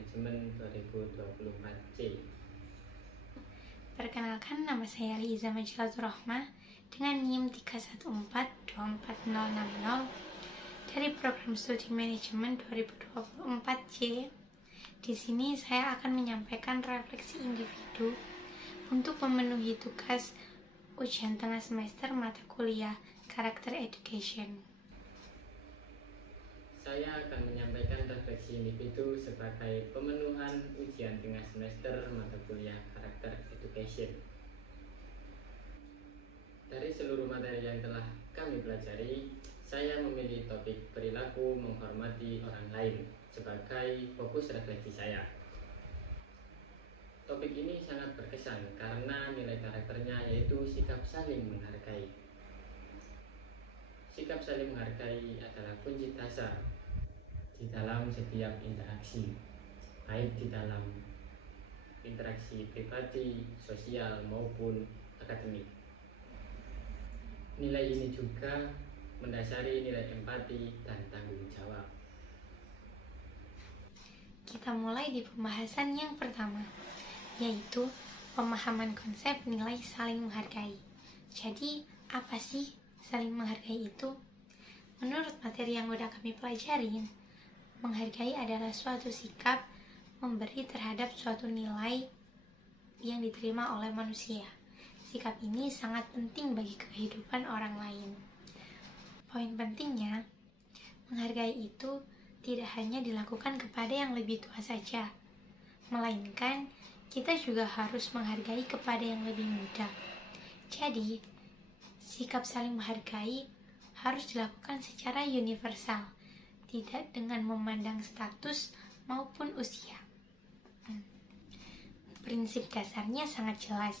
Manajemen 2024C. Perkenalkan, nama saya Liza Majlatur Rahmah dengan NIM 314242060 dari Program Studi Manajemen 2024C. Di sini saya akan menyampaikan refleksi individu untuk memenuhi tugas ujian tengah semester mata kuliah Karakter Education. Saya akan menyampaikan refleksi individu sebagai pemenuhan ujian tengah semester mata kuliah Karakter Education. Dari seluruh materi yang telah kami pelajari, saya memilih topik perilaku menghormati orang lain sebagai fokus refleksi saya. Topik ini sangat berkesan karena nilai karakternya yaitu sikap saling menghargai. Sikap saling menghargai adalah kunci dasar di dalam setiap interaksi, baik di dalam interaksi pribadi, sosial, maupun akademik. Nilai ini juga mendasari nilai empati dan tanggung jawab. Kita mulai di pembahasan yang pertama, yaitu pemahaman konsep nilai saling menghargai. Jadi, apa sih saling menghargai itu? Menurut materi yang udah kami pelajarin, menghargai adalah suatu sikap memberi terhadap suatu nilai yang diterima oleh manusia. Sikap ini sangat penting bagi kehidupan orang lain. Poin pentingnya, menghargai itu tidak hanya dilakukan kepada yang lebih tua saja, melainkan kita juga harus menghargai kepada yang lebih muda. Jadi, sikap saling menghargai harus dilakukan secara universal, tidak dengan memandang status maupun usia. Prinsip dasarnya sangat jelas,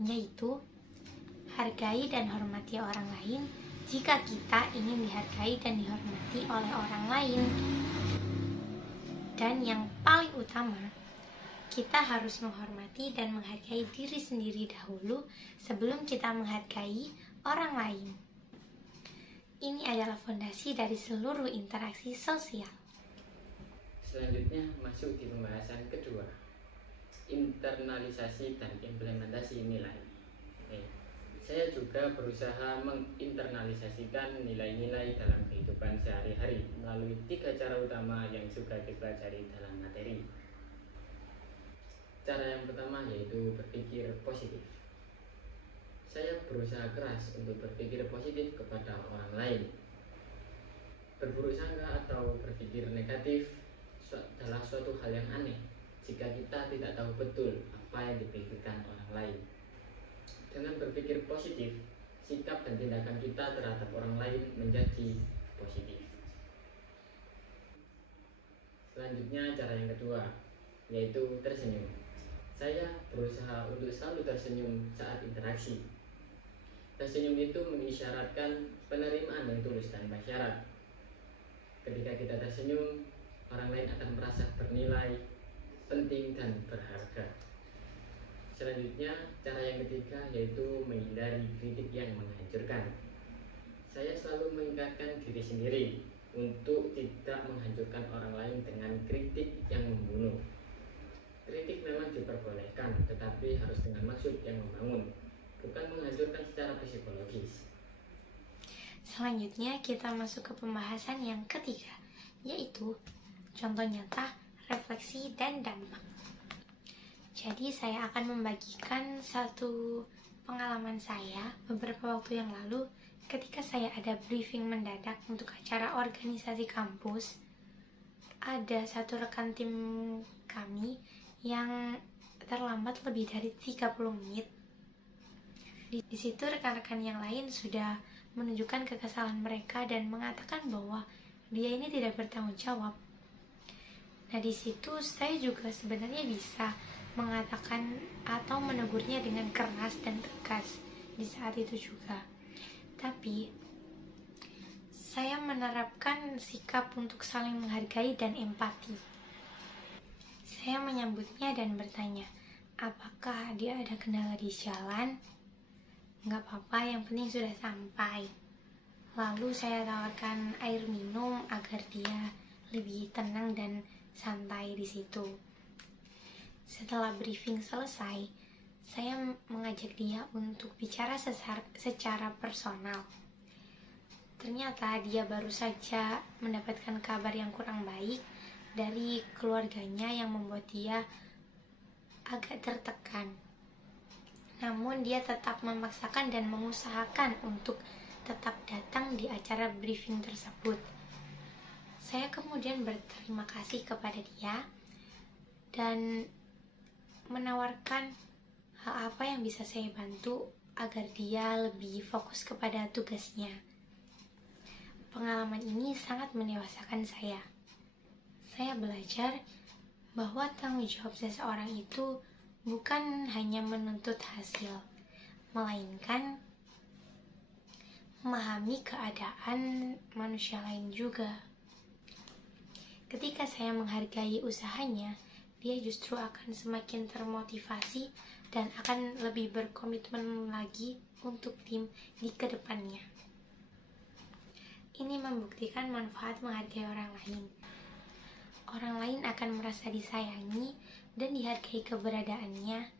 yaitu hargai dan hormati orang lain jika kita ingin dihargai dan dihormati oleh orang lain. Dan yang paling utama, kita harus menghormati dan menghargai diri sendiri dahulu sebelum kita menghargai orang lain. Ini adalah fondasi dari seluruh interaksi sosial. Selanjutnya masuk di pembahasan kedua, internalisasi dan implementasi nilai. Saya juga berusaha menginternalisasikan nilai-nilai dalam kehidupan sehari-hari melalui 3 cara utama yang sudah dipelajari dalam materi. Cara yang pertama yaitu berpikir positif. Saya berusaha keras untuk berpikir positif kepada orang lain. Berburuk sangka atau berpikir negatif adalah suatu hal yang aneh jika kita tidak tahu betul apa yang dipikirkan orang lain. Dengan berpikir positif, sikap dan tindakan kita terhadap orang lain menjadi positif. Selanjutnya cara yang kedua, yaitu tersenyum. Saya berusaha untuk selalu tersenyum saat interaksi. Tersenyum itu mengisyaratkan penerimaan yang tulus tanpa syarat. Ketika kita tersenyum, orang lain akan merasa bernilai, penting, dan berharga. Selanjutnya, cara yang ketiga yaitu menghindari kritik yang menghancurkan. Saya selalu mengingatkan diri sendiri untuk tidak menghancurkan orang lain dengan kritik yang membunuh. Kritik memang diperbolehkan, tetapi harus dengan maksud yang membangun, bukan menghancurkan secara psikologis. Selanjutnya kita masuk ke pembahasan yang ketiga, yaitu contoh nyata, refleksi, dan dampak. Jadi saya akan membagikan satu pengalaman saya beberapa waktu yang lalu ketika saya ada briefing mendadak untuk acara organisasi kampus. Ada satu rekan tim kami yang terlambat lebih dari 30 menit. Di situ rekan-rekan yang lain sudah menunjukkan kekesalan mereka dan mengatakan bahwa dia ini tidak bertanggung jawab. Nah, di situ saya juga sebenarnya bisa mengatakan atau menegurnya dengan keras dan tegas di saat itu juga. Tapi saya menerapkan sikap untuk saling menghargai dan empati. Saya menyambutnya dan bertanya, apakah dia ada kendala di jalan? Nggak apa-apa, yang penting sudah sampai. Lalu saya tawarkan air minum agar dia lebih tenang dan santai di situ. Setelah briefing selesai, saya mengajak dia untuk bicara secara personal. Ternyata dia baru saja mendapatkan kabar yang kurang baik dari keluarganya yang membuat dia agak tertekan. Namun dia tetap memaksakan dan mengusahakan untuk tetap datang di acara briefing tersebut. Saya kemudian berterima kasih kepada dia dan menawarkan hal apa yang bisa saya bantu agar dia lebih fokus kepada tugasnya. Pengalaman ini sangat mendewasakan saya. Saya belajar bahwa tanggung jawab seseorang itu bukan hanya menuntut hasil, melainkan memahami keadaan manusia lain juga. Ketika saya menghargai usahanya, dia justru akan semakin termotivasi dan akan lebih berkomitmen lagi untuk tim di kedepannya. Ini membuktikan manfaat menghargai orang lain. Orang lain akan merasa disayangi dan dihargai keberadaannya,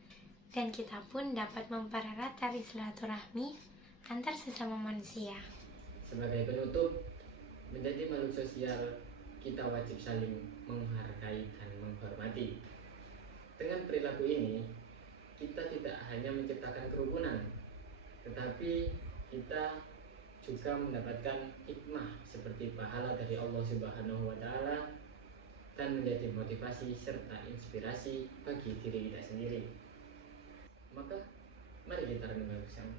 dan kita pun dapat mempererat tali silaturahmi antar sesama manusia. Sebagai penutup, menjadi makhluk sosial, kita wajib saling menghargai dan menghormati. Dengan perilaku ini, kita tidak hanya menciptakan kerukunan, tetapi kita juga mendapatkan hikmah seperti pahala dari Allah Subhanahu wa Ta'ala dan menjadi motivasi serta inspirasi bagi diri kita sendiri. Maka, mari kita renungkan bersama.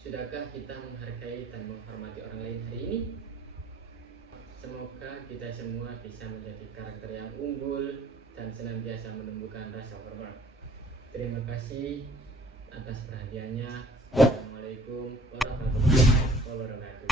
Sudahkah kita menghargai dan menghormati orang lain hari ini? Semoga kita semua bisa menjadi karakter yang unggul dan senantiasa menumbuhkan rasa hormat. Terima kasih atas perhatiannya. Assalamualaikum warahmatullahi wabarakatuh.